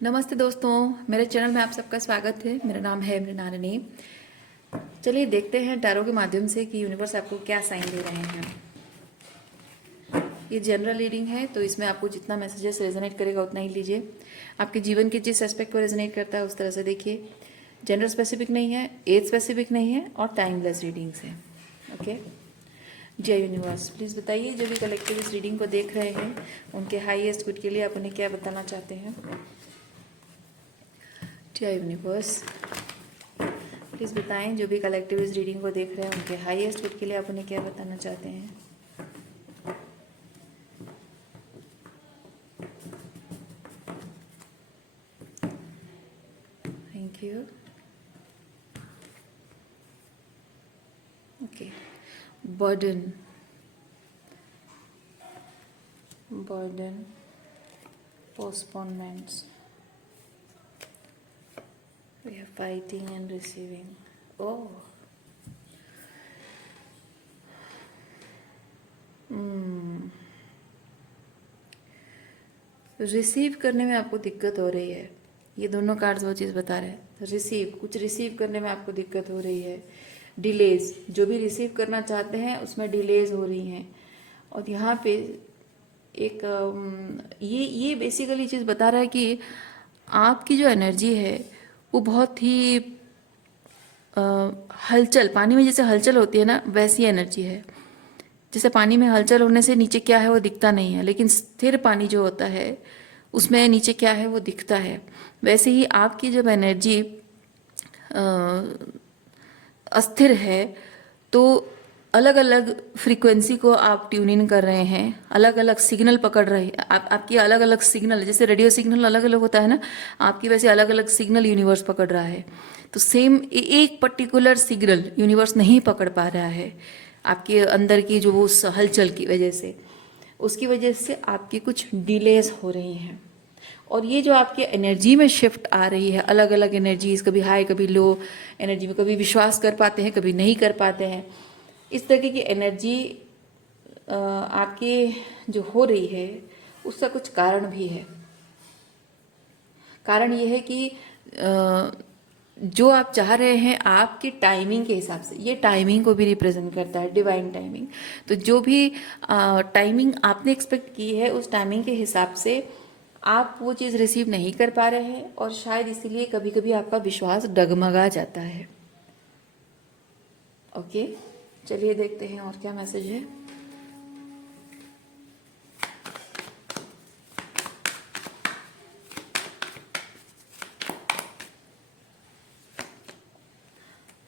नमस्ते दोस्तों, मेरे चैनल में आप सबका स्वागत है। मेरा नाम है मृणालिनी। चलिए देखते हैं टैरो के माध्यम से कि यूनिवर्स आपको क्या साइन दे रहे हैं। ये जनरल रीडिंग है, तो इसमें आपको जितना मैसेजेस रेजोनेट करेगा उतना ही लीजिए। आपके जीवन के जिस एस्पेक्ट पर रेजोनेट करता है उस तरह से देखिए। जेंडर स्पेसिफिक नहीं है, एज स्पेसिफिक नहीं है और टाइमलेस रीडिंग्स है। ओके, जय यूनिवर्स, प्लीज़ बताइए जो भी कलेक्टिव इस रीडिंग को देख रहे हैं उनके हाईएस्ट गुड के लिए आप उन्हें क्या बताना चाहते हैं। जय यूनिवर्स, प्लीज़ बताएं जो भी कलेक्टिव इस रीडिंग को देख रहे हैं उनके हाईएस्ट गुड के लिए आप उन्हें क्या बताना चाहते हैं। Thank you. Okay, burden, postponements, we are fighting and receiving. Oh, receive करने में आपको दिक्कत हो रही है। ये दोनों कार्ड्स वो चीज़ बता रहे हैं। कुछ रिसीव करने में आपको दिक्कत हो रही है। डिलेज, जो भी रिसीव करना चाहते हैं उसमें डिलेज हो रही हैं। और यहाँ पे एक ये बेसिकली चीज़ बता रहा है कि आपकी जो एनर्जी है वो बहुत ही हलचल, पानी में जैसे हलचल होती है ना, वैसी एनर्जी है। जैसे पानी में हलचल होने से नीचे क्या है वो दिखता नहीं है, लेकिन स्थिर पानी जो होता है उसमें नीचे क्या है वो दिखता है। वैसे ही आपकी जब एनर्जी अस्थिर है तो अलग अलग फ्रीक्वेंसी को आप ट्यून इन कर रहे हैं, अलग अलग सिग्नल पकड़ रहे हैं। आपकी अलग अलग सिग्नल, जैसे रेडियो सिग्नल अलग अलग होता है ना, आपकी वैसे अलग अलग सिग्नल यूनिवर्स पकड़ रहा है। तो सेम एक पर्टिकुलर सिग्नल यूनिवर्स नहीं पकड़ पा रहा है आपके अंदर की जो वो हलचल की वजह से, उसकी वजह से आपकी कुछ डिलेज हो रही हैं। और ये जो आपकी एनर्जी में शिफ्ट आ रही है, अलग अलग एनर्जीज, कभी हाई कभी लो एनर्जी में, कभी विश्वास कर पाते हैं कभी नहीं कर पाते हैं, इस तरह की एनर्जी आपके जो हो रही है उसका कुछ कारण भी है। कारण ये है कि जो आप चाह रहे हैं आपकी टाइमिंग के हिसाब से, ये टाइमिंग को भी रिप्रेजेंट करता है, डिवाइन टाइमिंग। तो जो भी टाइमिंग आपने एक्सपेक्ट की है उस टाइमिंग के हिसाब से आप वो चीज़ रिसीव नहीं कर पा रहे हैं, और शायद इसीलिए कभी कभी आपका विश्वास डगमगा जाता है। ओके, चलिए देखते हैं और क्या मैसेज है।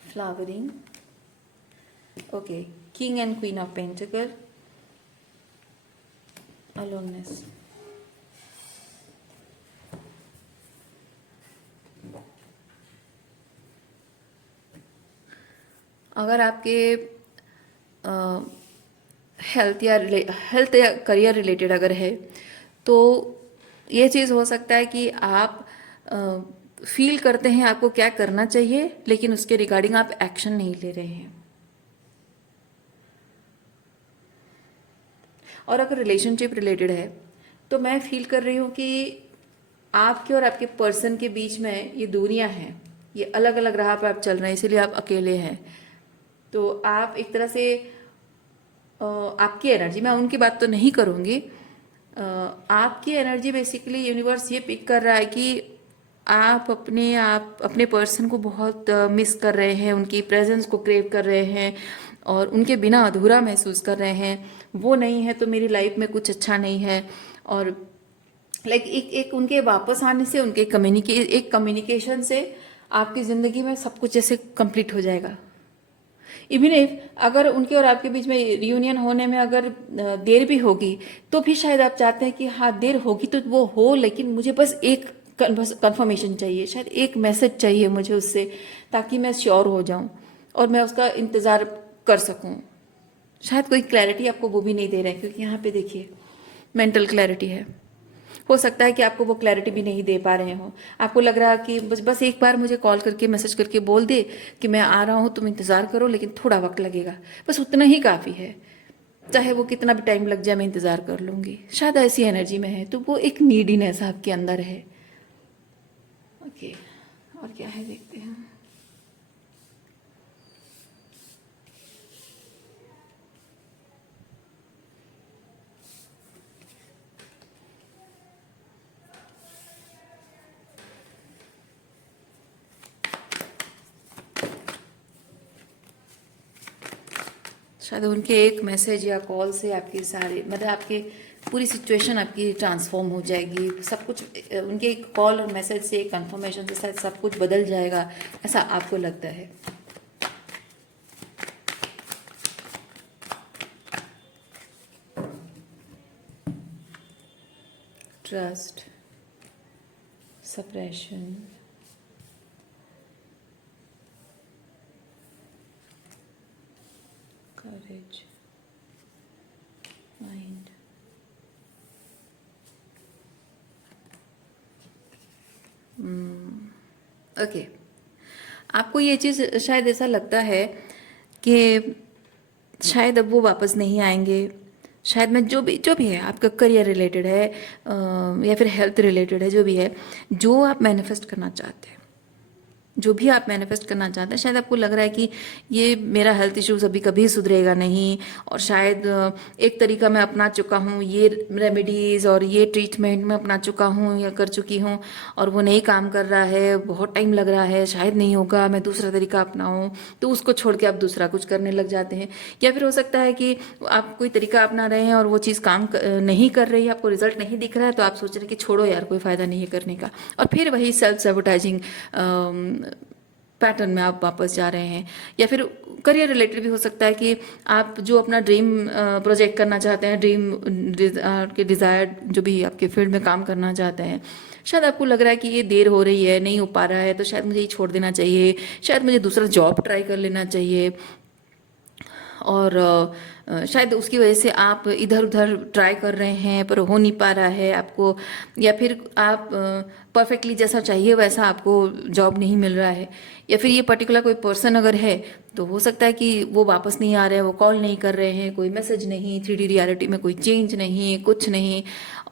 Flowering, okay, king and queen of pentacle, aloneness, अगर आपके हेल्थ या करियर रिलेटेड अगर है तो ये चीज़ हो सकता है कि आप फील करते हैं आपको क्या करना चाहिए, लेकिन उसके रिगार्डिंग आप एक्शन नहीं ले रहे हैं। और अगर रिलेशनशिप रिलेटेड है तो मैं फील कर रही हूँ कि आपके और आपके पर्सन के बीच में ये दूरियां हैं, ये अलग अलग राह पर आप चल रहे हैं, इसीलिए आप अकेले हैं। तो आप एक तरह से आपकी एनर्जी, मैं उनकी बात तो नहीं करूँगी, आपकी एनर्जी बेसिकली यूनिवर्स ये पिक कर रहा है कि आप अपने पर्सन को बहुत मिस कर रहे हैं, उनकी प्रेजेंस को क्रेव कर रहे हैं और उनके बिना अधूरा महसूस कर रहे हैं। वो नहीं है तो मेरी लाइफ में कुछ अच्छा नहीं है। और लाइक एक उनके वापस आने से, उनके कम्युनिकेशन से आपकी ज़िंदगी में सब कुछ जैसे कंप्लीट हो जाएगा। इवन इफ अगर उनके और आपके बीच में रियूनियन होने में अगर देर भी होगी तो भी शायद आप चाहते हैं कि हाँ देर होगी तो वो हो, लेकिन मुझे बस एक कंफर्मेशन चाहिए, शायद एक मैसेज चाहिए मुझे उससे, ताकि मैं श्योर हो जाऊं और मैं उसका इंतज़ार कर सकूं। शायद कोई क्लैरिटी आपको वो भी नहीं दे रहे हैं, क्योंकि यहाँ पे देखिए मेंटल क्लैरिटी है। हो सकता है कि आपको वो क्लैरिटी भी नहीं दे पा रहे हो। आपको लग रहा है कि बस एक बार मुझे कॉल करके मैसेज करके बोल दे कि मैं आ रहा हूँ, तुम इंतज़ार करो, लेकिन थोड़ा वक्त लगेगा, बस उतना ही काफ़ी है, चाहे वो कितना भी टाइम लग जाए मैं इंतज़ार कर लूँगी। शायद ऐसी एनर्जी में है, तो वो एक नीडीनेस आपके अंदर है। और क्या है देखते हैं। शायद उनके एक मैसेज या कॉल से आपकी सारी मतलब आपकी पूरी सिचुएशन आपकी ट्रांसफॉर्म हो जाएगी, सब कुछ उनके एक कॉल और मैसेज से, कंफर्मेशन से शायद सब कुछ बदल जाएगा, ऐसा आपको लगता है। Trust, suppression, courage, mind, okay. आपको ये चीज़ शायद ऐसा लगता है कि शायद अब वो वापस नहीं आएंगे, शायद मैं जो भी है आपका करियर रिलेटेड है या फिर हेल्थ रिलेटेड है, जो भी है, जो आप मैनिफेस्ट करना चाहते हैं, जो भी आप मैनिफेस्ट करना चाहते हैं, शायद आपको लग रहा है कि ये मेरा हेल्थ इश्यूज अभी कभी सुधरेगा नहीं, और शायद एक तरीका मैं अपना चुका हूँ, ये रेमेडीज़ और ये ट्रीटमेंट मैं अपना चुका हूँ या कर चुकी हूँ, और वो नहीं काम कर रहा है, बहुत टाइम लग रहा है, शायद नहीं होगा, मैं दूसरा तरीका अपनाऊँ, तो उसको छोड़ के आप दूसरा कुछ करने लग जाते हैं। या फिर हो सकता है कि आप कोई तरीका अपना रहे हैं और वो चीज़ काम नहीं कर रही है, आपको रिजल्ट नहीं दिख रहा है, तो आप सोच रहे हैं कि छोड़ो यार, कोई फ़ायदा नहीं है करने का, और फिर वही सेल्फ सेबोटाइजिंग पैटर्न में आप वापस जा रहे हैं। या फिर करियर रिलेटेड भी हो सकता है कि आप जो अपना ड्रीम प्रोजेक्ट करना चाहते हैं, ड्रीम के डिज़ायर जो भी आपके फील्ड में काम करना चाहते हैं, शायद आपको लग रहा है कि ये देर हो रही है, नहीं हो पा रहा है, तो शायद मुझे ये छोड़ देना चाहिए, शायद मुझे दूसरा जॉब ट्राई कर लेना चाहिए, और शायद उसकी वजह से आप इधर उधर ट्राई कर रहे हैं पर हो नहीं पा रहा है आपको, या फिर आप परफेक्टली जैसा चाहिए वैसा आपको जॉब नहीं मिल रहा है, या फिर ये पर्टिकुलर कोई पर्सन अगर है तो हो सकता है कि वो वापस नहीं आ रहे हैं, वो कॉल नहीं कर रहे हैं, कोई मैसेज नहीं, 3D रियलिटी में कोई चेंज नहीं, कुछ नहीं,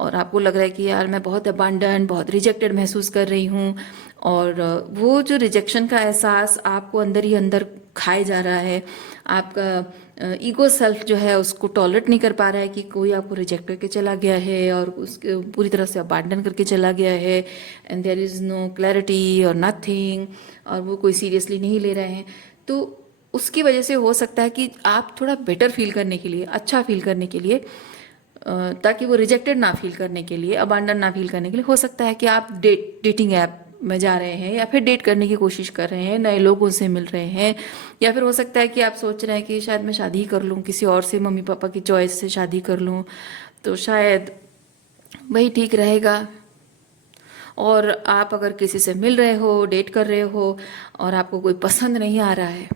और आपको लग रहा है कि यार मैं बहुत अबांडन, बहुत रिजेक्टेड महसूस कर रही हूँ, और वो जो रिजेक्शन का एहसास आपको अंदर ही अंदर खाए जा रहा है, आपका ईगो सेल्फ जो है उसको टॉलरेट नहीं कर पा रहा है कि कोई आपको रिजेक्ट करके चला गया है और उसके पूरी तरह से अबांडन करके चला गया है, and there is no clarity और नथिंग, और वो कोई सीरियसली नहीं ले रहे हैं। तो उसकी वजह से हो सकता है कि आप थोड़ा बेटर फील करने के लिए, अच्छा फील करने के लिए, ताकि वो रिजेक्टेड ना फील करने के लिए, अबांडन ना फील करने के लिए, हो सकता है कि आप डेटिंग ऐप में जा रहे हैं, या फिर डेट करने की कोशिश कर रहे हैं, नए लोगों से मिल रहे हैं, या फिर हो सकता है कि आप सोच रहे हैं कि शायद मैं शादी कर लूँ किसी और से, मम्मी पापा की चॉइस से शादी कर लूँ तो शायद वही ठीक रहेगा। और आप अगर किसी से मिल रहे हो, डेट कर रहे हो, और आपको कोई पसंद नहीं आ रहा है,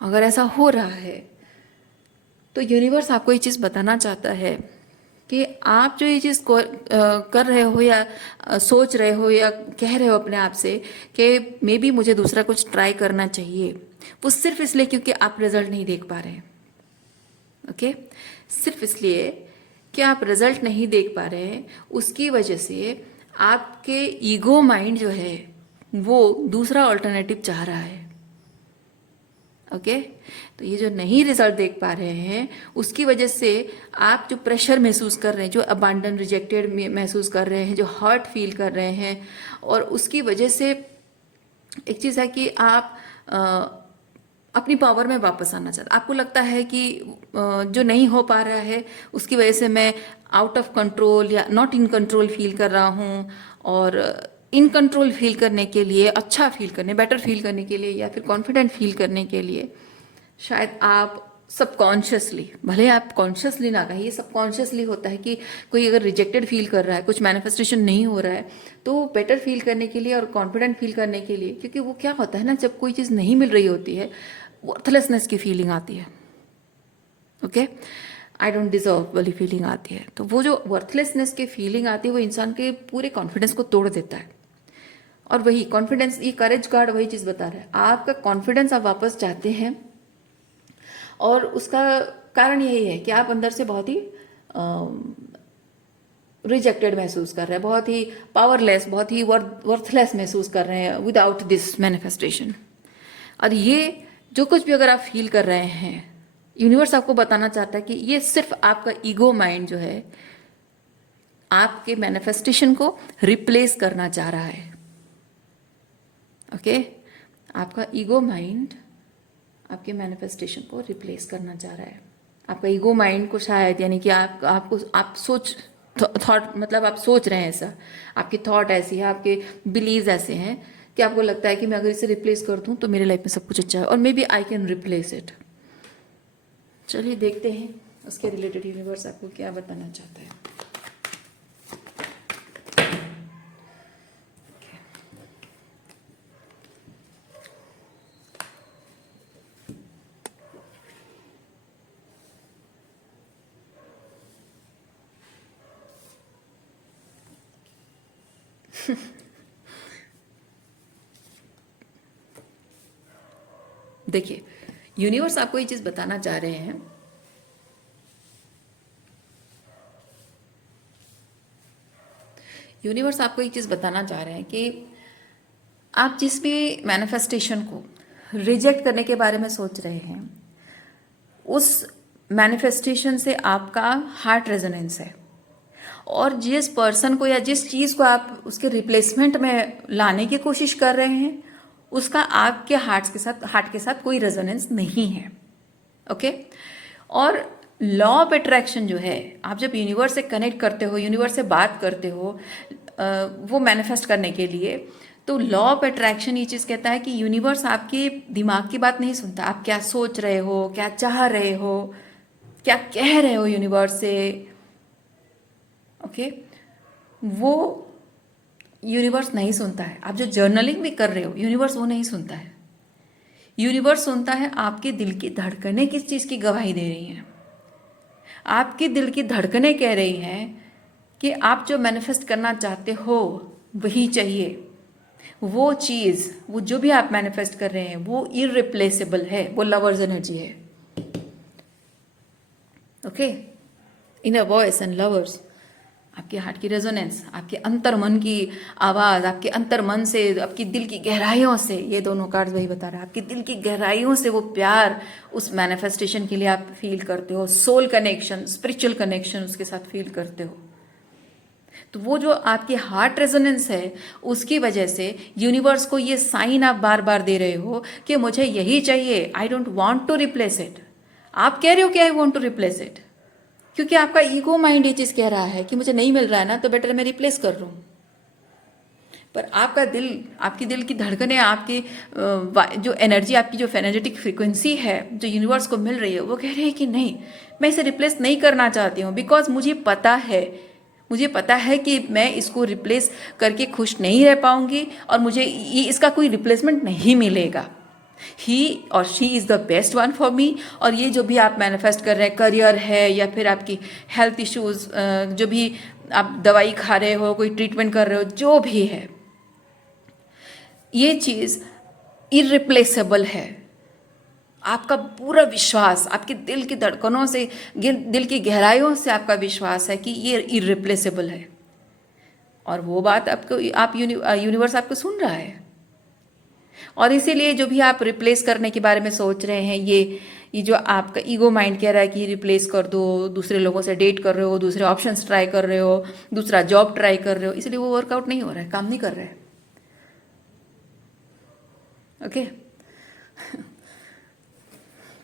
अगर ऐसा हो रहा है तो यूनिवर्स आपको ये चीज़ बताना चाहता है कि आप जो ये चीज़ कर रहे हो, या सोच रहे हो, या कह रहे हो अपने आप से कि मे बी मुझे दूसरा कुछ ट्राई करना चाहिए, वो सिर्फ इसलिए क्योंकि आप रिजल्ट नहीं देख पा रहे हैं। ओके, सिर्फ इसलिए कि आप रिजल्ट नहीं देख पा रहे हैं, उसकी वजह से आपके ईगो माइंड जो है वो दूसरा ऑल्टरनेटिव चाह रहा है। ओके, तो ये जो नहीं रिजल्ट देख पा रहे हैं उसकी वजह से आप जो प्रेशर महसूस कर रहे हैं, जो अबांडन, रिजेक्टेड महसूस कर रहे हैं, जो हर्ट फील कर रहे हैं, और उसकी वजह से एक चीज़ है कि आप अपनी पावर में वापस आना चाहते, आपको लगता है कि जो नहीं हो पा रहा है उसकी वजह से मैं आउट ऑफ कंट्रोल या नॉट इन कंट्रोल फील कर रहा हूँ, और इन कंट्रोल फील करने के लिए, अच्छा फील करने, बेटर फील करने के लिए, या फिर कॉन्फिडेंट फील करने के लिए शायद आप सबकॉन्शियसली, भले आप कॉन्शियसली ना कहिए, सबकॉन्शियसली होता है कि कोई अगर रिजेक्टेड फील कर रहा है, कुछ मैनिफेस्टेशन नहीं हो रहा है, तो बेटर फील करने के लिए और कॉन्फिडेंट फील करने के लिए, क्योंकि वो क्या होता है ना, जब कोई चीज़ नहीं मिल रही होती है, वर्थलेसनेस की फीलिंग आती है। ओके, आई डोंट डिजर्व वाली फीलिंग आती है, तो वो जो वर्थलेसनेस की फीलिंग आती है वो इंसान के पूरे कॉन्फिडेंस को तोड़ देता है। और वही कॉन्फिडेंस, ये करेज कार्ड वही चीज़ बता रहा है, आपका कॉन्फिडेंस आप वापस चाहते हैं, और उसका कारण यही है कि आप अंदर से बहुत ही रिजेक्टेड महसूस कर रहे हैं, बहुत ही पावरलेस, बहुत ही वर्थलेस महसूस कर रहे हैं विदाउट दिस मैनिफेस्टेशन। और ये जो कुछ भी अगर आप फील कर रहे हैं, यूनिवर्स आपको बताना चाहता है कि ये सिर्फ आपका ईगो माइंड जो है आपके मैनिफेस्टेशन को रिप्लेस करना चाह रहा है। ओके आपका ईगो माइंड आपके मैनिफेस्टेशन को रिप्लेस करना चाह रहा है। आपका ईगो माइंड को शायद, यानी कि आप सोच थॉट, मतलब आप सोच रहे हैं ऐसा, आपकी थॉट ऐसी है, आपके बिलीव्स ऐसे हैं कि आपको लगता है कि मैं अगर इसे रिप्लेस कर दूं तो मेरे लाइफ में सब कुछ अच्छा है, और maybe I can replace it. चलिए देखते हैं उसके रिलेटेड यूनिवर्स आपको क्या बताना चाहता है। देखिए यूनिवर्स आपको ये चीज बताना चाह रहे हैं, यूनिवर्स आपको एक चीज बताना चाह रहे हैं कि आप जिस भी मैनिफेस्टेशन को रिजेक्ट करने के बारे में सोच रहे हैं, उस मैनिफेस्टेशन से आपका हार्ट रेजोनेंस है, और जिस पर्सन को या जिस चीज को आप उसके रिप्लेसमेंट में लाने की कोशिश कर रहे हैं, उसका आपके हार्ट के साथ कोई रेजोनेंस नहीं है। ओके और लॉ ऑफ अट्रैक्शन जो है, आप जब यूनिवर्स से कनेक्ट करते हो, यूनिवर्स से बात करते हो वो मैनिफेस्ट करने के लिए, तो लॉ ऑफ अट्रैक्शन ये चीज़ कहता है कि यूनिवर्स आपके दिमाग की बात नहीं सुनता। आप क्या सोच रहे हो, क्या चाह रहे हो, क्या कह रहे हो यूनिवर्स से, ओके वो यूनिवर्स नहीं सुनता है। आप जो जर्नलिंग भी कर रहे हो, यूनिवर्स वो नहीं सुनता है। यूनिवर्स सुनता है आपके दिल की धड़कनें किस चीज़ की गवाही दे रही हैं। आपकी दिल की धड़कनें कह रही हैं कि आप जो मैनिफेस्ट करना चाहते हो वही चाहिए। वो चीज़, वो जो भी आप मैनिफेस्ट कर रहे हैं वो इररिप्लेसेबल है, वो लवर्स एनर्जी है। Okay inner voice and lovers, आपके हार्ट की रेजोनेंस, आपके अंतर मन की आवाज़, आपके अंतर मन से, आपकी दिल की गहराइयों से, ये दोनों कार्ड्स वही बता रहा है, आपकी दिल की गहराइयों से वो प्यार उस मैनिफेस्टेशन के लिए आप फील करते हो, सोल कनेक्शन, स्पिरिचुअल कनेक्शन उसके साथ फील करते हो। तो वो जो आपकी हार्ट रेजोनेंस है, उसकी वजह से यूनिवर्स को ये साइन आप बार बार दे रहे हो कि मुझे यही चाहिए, I don't want to replace it. आप कह रहे हो कि I want to replace it, क्योंकि आपका ईगो माइंड ये चीज कह रहा है कि मुझे नहीं मिल रहा है ना, तो बेटर मैं रिप्लेस कर लूं। पर आपका दिल, आपकी दिल की धड़कनें, आपकी जो एनर्जी, आपकी जो एनर्जेटिक फ्रीक्वेंसी है जो यूनिवर्स को मिल रही है, वो कह रही है कि नहीं, मैं इसे रिप्लेस नहीं करना चाहती हूँ, बिकॉज मुझे पता है कि मैं इसको रिप्लेस करके खुश नहीं रह पाऊंगी, और मुझे इसका कोई रिप्लेसमेंट नहीं मिलेगा। ही और she is the best one for me. और ये जो भी आप मैनिफेस्ट कर रहे हैं, करियर है या फिर आपकी हेल्थ इश्यूज, जो भी आप दवाई खा रहे हो, कोई ट्रीटमेंट कर रहे हो, जो भी है, ये चीज़ इररिप्लेसेबल है। आपका पूरा विश्वास, आपके दिल की धड़कनों से, दिल की गहराइयों से आपका विश्वास है कि ये इररिप्लेसेबल है, और वो बात यूनिवर्स आपको सुन रहा है। और इसीलिए जो भी आप रिप्लेस करने के बारे में सोच रहे हैं, ये जो आपका ईगो माइंड कह रहा है कि रिप्लेस कर दो, दूसरे लोगों से डेट कर रहे हो, दूसरे ऑप्शंस ट्राई कर रहे हो, दूसरा जॉब ट्राई कर रहे हो, इसलिए वो वर्कआउट नहीं हो रहा है, काम नहीं कर रहा है। ओके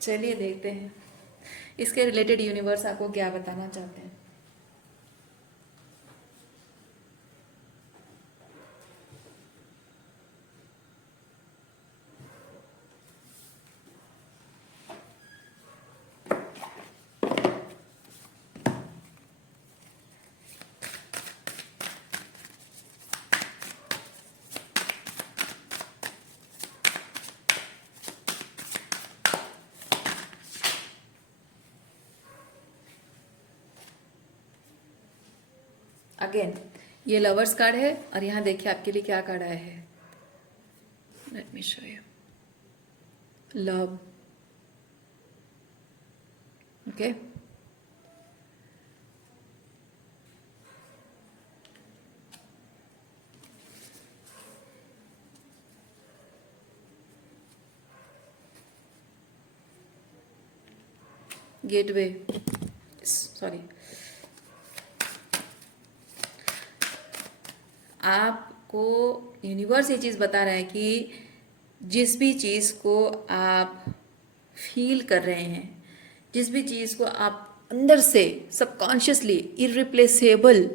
चलिए देखते हैं इसके रिलेटेड यूनिवर्स आपको क्या बताना चाहते हैं। अगेन ये लवर्स कार्ड है, और यहाँ देखिए आपके लिए क्या कार्ड आया है। Let me show you, love. Okay gateway, sorry, आपको यूनिवर्स ये चीज़ बता रहा है कि जिस भी चीज़ को आप फील कर रहे हैं, जिस भी चीज़ को आप अंदर से सबकॉन्शियसली इरिप्लेसेबल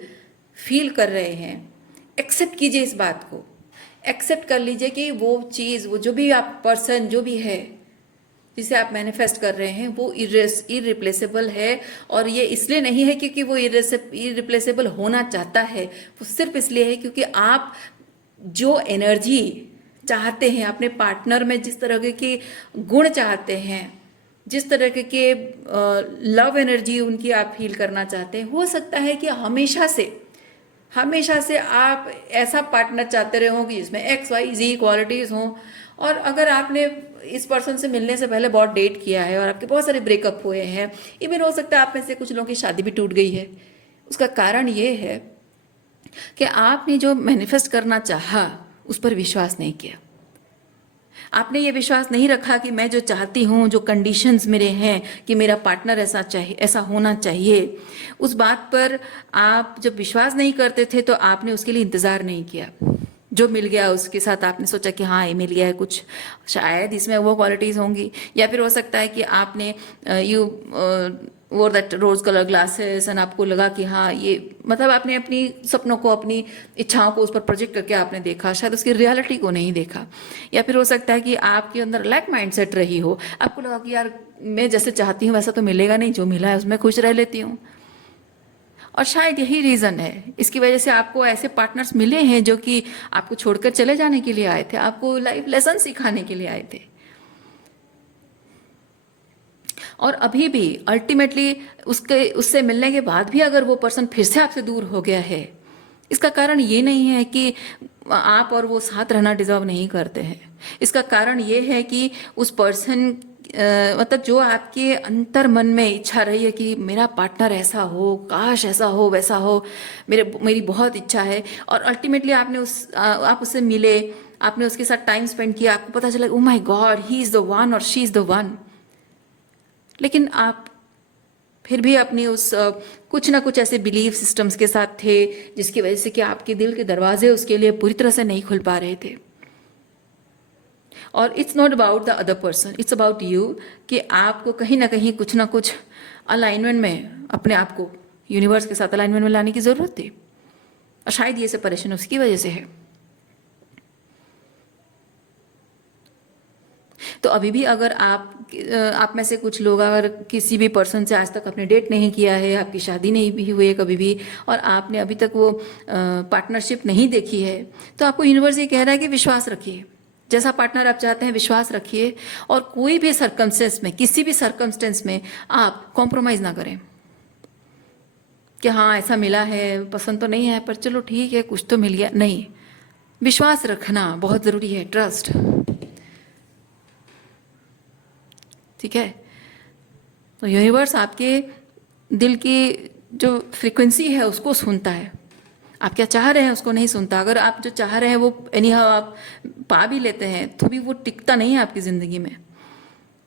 फील कर रहे हैं, एक्सेप्ट कीजिए इस बात को, एक्सेप्ट कर लीजिए कि वो चीज़, वो जो भी आप पर्सन, जो भी है जिसे आप मैनिफेस्ट कर रहे हैं, वो इरिप्लेसेबल है। और ये इसलिए नहीं है क्योंकि वो इरिप्लेसेबल होना चाहता है, वो सिर्फ इसलिए है क्योंकि आप जो एनर्जी चाहते हैं अपने पार्टनर में, जिस तरह के गुण चाहते हैं, जिस तरह के लव एनर्जी उनकी आप फील करना चाहते हैं, हो सकता है कि हमेशा से आप ऐसा पार्टनर चाहते रहे हो कि जिसमें XYZ क्वालिटीज़ हों। और अगर आपने इस पर्सन से मिलने से पहले बहुत डेट किया है और आपके बहुत सारे ब्रेकअप हुए हैं, इवन हो सकता है आप में से कुछ लोगों की शादी भी टूट गई है, उसका कारण ये है कि आपने जो मैनिफेस्ट करना चाहा उस पर विश्वास नहीं किया। आपने ये विश्वास नहीं रखा कि मैं जो चाहती हूँ, जो कंडीशंस मेरे हैं कि मेरा पार्टनर ऐसा चाहिए, ऐसा होना चाहिए, उस बात पर आप जब विश्वास नहीं करते थे तो आपने उसके लिए इंतज़ार नहीं किया। जो मिल गया उसके साथ आपने सोचा कि हाँ ये मिल गया है, कुछ शायद इसमें वो क्वालिटीज़ होंगी। या फिर हो सकता है कि आपने you wore that rose colour glasses and आपको लगा कि हाँ ये, मतलब आपने अपनी सपनों को, अपनी इच्छाओं को उस पर प्रोजेक्ट करके आपने देखा, शायद उसकी रियलिटी को नहीं देखा। या फिर हो सकता है कि आपके अंदर लैक माइंडसेट रही हो, आपको लगा कि यार मैं जैसे चाहती हूँ वैसा तो मिलेगा नहीं, जो मिला है उसमें खुश रह लेती हूँ। और शायद यही रीज़न है, इसकी वजह से आपको ऐसे पार्टनर्स मिले हैं जो कि आपको छोड़कर चले जाने के लिए आए थे, आपको लाइफ लेसन सिखाने के लिए आए थे। और अभी भी अल्टीमेटली उससे मिलने के बाद भी अगर वो पर्सन फिर से आपसे दूर हो गया है, इसका कारण ये नहीं है कि आप और वो साथ रहना डिजर्व नहीं करते हैं। इसका कारण ये है कि उस पर्सन मतलब जो आपके अंतर मन में इच्छा रही है कि मेरा पार्टनर ऐसा हो, काश ऐसा हो, वैसा हो, मेरी बहुत इच्छा है, और अल्टीमेटली आप उससे मिले, आपने उसके साथ टाइम स्पेंड किया, आपको पता चला, oh my God, he is the one और शी इज़ द वन। लेकिन आप फिर भी अपनी उस कुछ ना कुछ ऐसे बिलीफ सिस्टम्स के साथ थे जिसकी वजह से कि आपके दिल के दरवाजे उसके लिए पूरी तरह से नहीं खुल पा रहे थे। और it's not about the other person, it's about you, कि आपको कहीं ना कहीं कुछ ना कुछ अलाइनमेंट में अपने आप को यूनिवर्स के साथ अलाइनमेंट में लाने की ज़रूरत थी। और शायद ये सेपरेशन उसकी वजह से है। तो अभी भी अगर आप में से कुछ लोग अगर किसी भी पर्सन से आज तक आपने डेट नहीं किया है, आपकी शादी नहीं भी हुई है कभी भी, और आपने अभी तक वो पार्टनरशिप नहीं देखी है, तो आपको यूनिवर्स ये कह रहा है कि विश्वास रखिए, जैसा पार्टनर आप चाहते हैं विश्वास रखिए, और कोई भी सर्कमस्टेंस में, किसी भी सर्कमस्टेंस में आप कॉम्प्रोमाइज़ ना करें कि हाँ ऐसा मिला है, पसंद तो नहीं है पर चलो ठीक है कुछ तो मिल गया। नहीं, विश्वास रखना बहुत ज़रूरी है, ट्रस्ट। ठीक है, तो यूनिवर्स आपके दिल की जो फ्रीक्वेंसी है उसको सुनता है, आप क्या चाह रहे हैं उसको नहीं सुनता। अगर आप जो चाह रहे हैं वो एनी हाउ आप पा भी लेते हैं तो भी वो टिकता नहीं है आपकी ज़िंदगी में।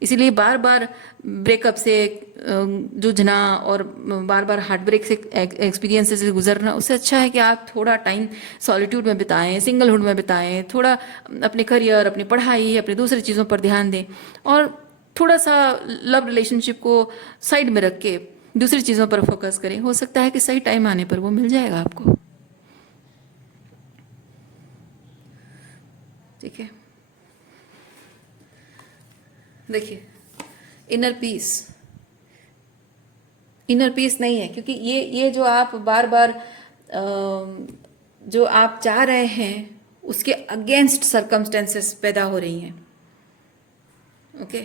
इसीलिए बार बार ब्रेकअप से जूझना और बार बार हार्ट ब्रेक से एक्सपीरियंस से गुजरना, उससे अच्छा है कि आप थोड़ा टाइम सॉलिट्यूड में बिताएं, सिंगलहुड में बिताएं, थोड़ा अपने करियर, अपनी पढ़ाई, अपनी दूसरी चीज़ों पर ध्यान दें, और थोड़ा सा लव रिलेशनशिप को साइड में रख के दूसरी चीज़ों पर फोकस करें। हो सकता है कि सही टाइम आने पर वो मिल जाएगा आपको। ठीक है, देखिए, इनर पीस नहीं है, क्योंकि ये जो आप बार बार जो आप चाह रहे हैं उसके अगेंस्ट सर्कमस्टेंसेस पैदा हो रही हैं। ओके,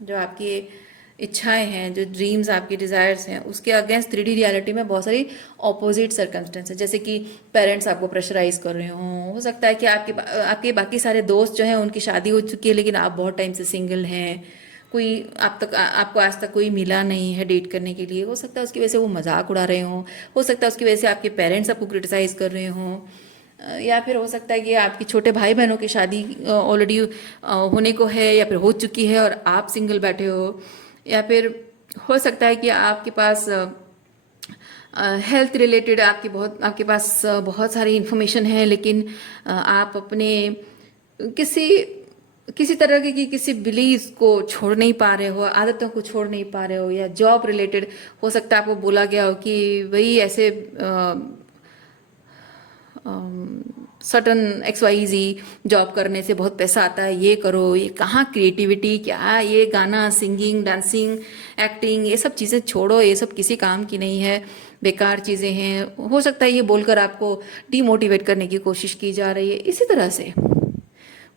जो आपकी इच्छाएं हैं, जो ड्रीम्स, आपकी डिज़ायर्स हैं, उसके अगेंस्ट 3D रियलिटी में बहुत सारी ऑपोजिट सर्कमस्टेंस है। जैसे कि पेरेंट्स आपको प्रेशराइज कर रहे हों, हो सकता है कि आपके बाकी सारे दोस्त जो हैं उनकी शादी हो चुकी है लेकिन आप बहुत टाइम से सिंगल हैं, कोई आपको आज तक कोई मिला नहीं है डेट करने के लिए। हो सकता है उसकी वजह से वो मजाक उड़ा रहे हों, हो सकता है उसकी वजह से आपके पेरेंट्स आपको क्रिटिसाइज़ कर रहे हों, या फिर हो सकता है कि आपकी छोटे भाई बहनों की शादी ऑलरेडी होने को है या फिर हो चुकी है और आप सिंगल बैठे हो, या फिर हो सकता है कि आपके पास हेल्थ रिलेटेड आपके पास बहुत सारी इन्फॉर्मेशन है, लेकिन आप अपने किसी किसी तरह की किसी बिलीव्स को छोड़ नहीं पा रहे हो, आदतों को छोड़ नहीं पा रहे हो, या जॉब रिलेटेड हो सकता है आपको बोला गया हो कि वही ऐसे सटन XYZ जॉब करने से बहुत पैसा आता है, ये करो, ये कहाँ क्रिएटिविटी, क्या ये गाना, सिंगिंग, डांसिंग, एक्टिंग, ये सब चीज़ें छोड़ो, ये सब किसी काम की नहीं है, बेकार चीज़ें हैं। हो सकता है ये बोलकर आपको डीमोटिवेट करने की कोशिश की जा रही है। इसी तरह से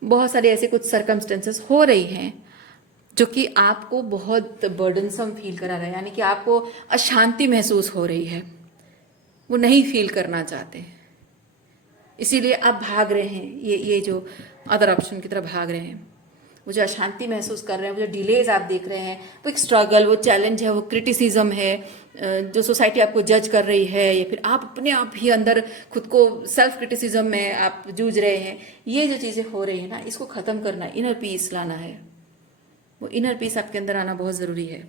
बहुत सारे ऐसे कुछ सर्कमस्टेंसेस हो रही हैं जो कि आपको बहुत बर्डनसम फील करा रहा है, यानी कि आपको अशांति महसूस हो रही है, वो नहीं फील करना चाहते, इसीलिए आप भाग रहे हैं, ये जो अदर ऑप्शन की तरफ भाग रहे हैं। वो जो अशांति महसूस कर रहे हैं, वो जो डिलेज आप देख रहे हैं, वो एक स्ट्रगल, वो चैलेंज है, वो क्रिटिसिज्म है, जो सोसाइटी आपको जज कर रही है, या फिर आप अपने आप ही अंदर खुद को सेल्फ क्रिटिसिज्म में आप जूझ रहे हैं, ये जो चीज़ें हो रही है ना, इसको ख़त्म करना है, इनर पीस लाना है। वो इनर पीस आपके अंदर आना बहुत ज़रूरी है।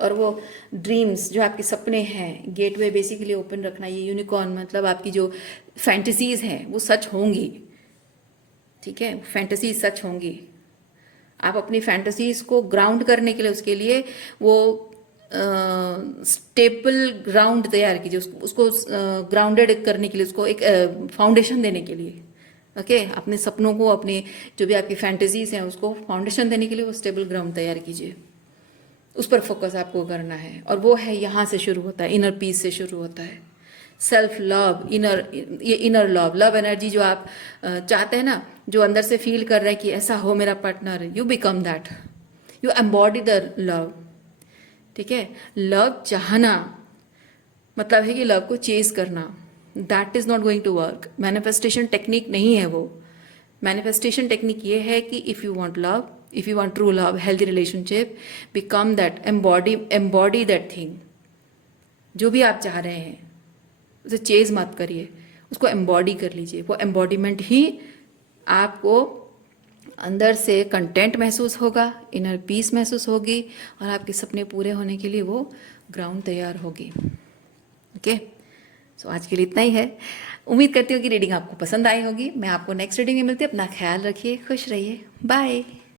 और वो ड्रीम्स जो आपके सपने हैं, गेटवे बेसिकली ओपन रखना। ये यूनिकॉर्न मतलब आपकी जो फैंटेसीज हैं वो सच होंगी, ठीक है, फैंटेसीज सच होंगी। आप अपनी फैंटेसीज को ग्राउंड करने के लिए, उसके लिए वो स्टेबल ग्राउंड तैयार कीजिए, उसको ग्राउंडेड करने के लिए, उसको एक फाउंडेशन देने के लिए, ओके अपने सपनों को, अपने जो भी आपकी फैंटेसीज हैं उसको फाउंडेशन देने के लिए वो स्टेबल ग्राउंड तैयार कीजिए। उस पर फोकस आपको करना है, और वो है यहाँ से शुरू होता है, इनर पीस से शुरू होता है। सेल्फ लव, ये इनर लव एनर्जी जो आप चाहते हैं ना, जो अंदर से फील कर रहे हैं कि ऐसा हो मेरा partner, you become that, you embody the love, ठीक है। लव चाहना मतलब है कि लव को चेज करना, that is not going to work. Manifestation technique नहीं है वो। मैनिफेस्टेशन टेक्निक ये है कि if you want love, if you want true love, healthy relationship, become that, embody that thing। जो भी आप चाह रहे हैं उसे चेज मत करिए, उसको एम्बॉडी कर लीजिए। वो एम्बॉडीमेंट ही आपको अंदर से कंटेंट महसूस होगा, इनर पीस महसूस होगी, और आपके सपने पूरे होने के लिए वो ग्राउंड तैयार होगी। ओके, सो आज के लिए इतना ही है। उम्मीद करती हूँ कि रीडिंग आपको पसंद आई होगी। मैं आपको नेक्स्ट रीडिंग में मिलती हूँ। अपना ख्याल रखिए, खुश रहिए, बाय।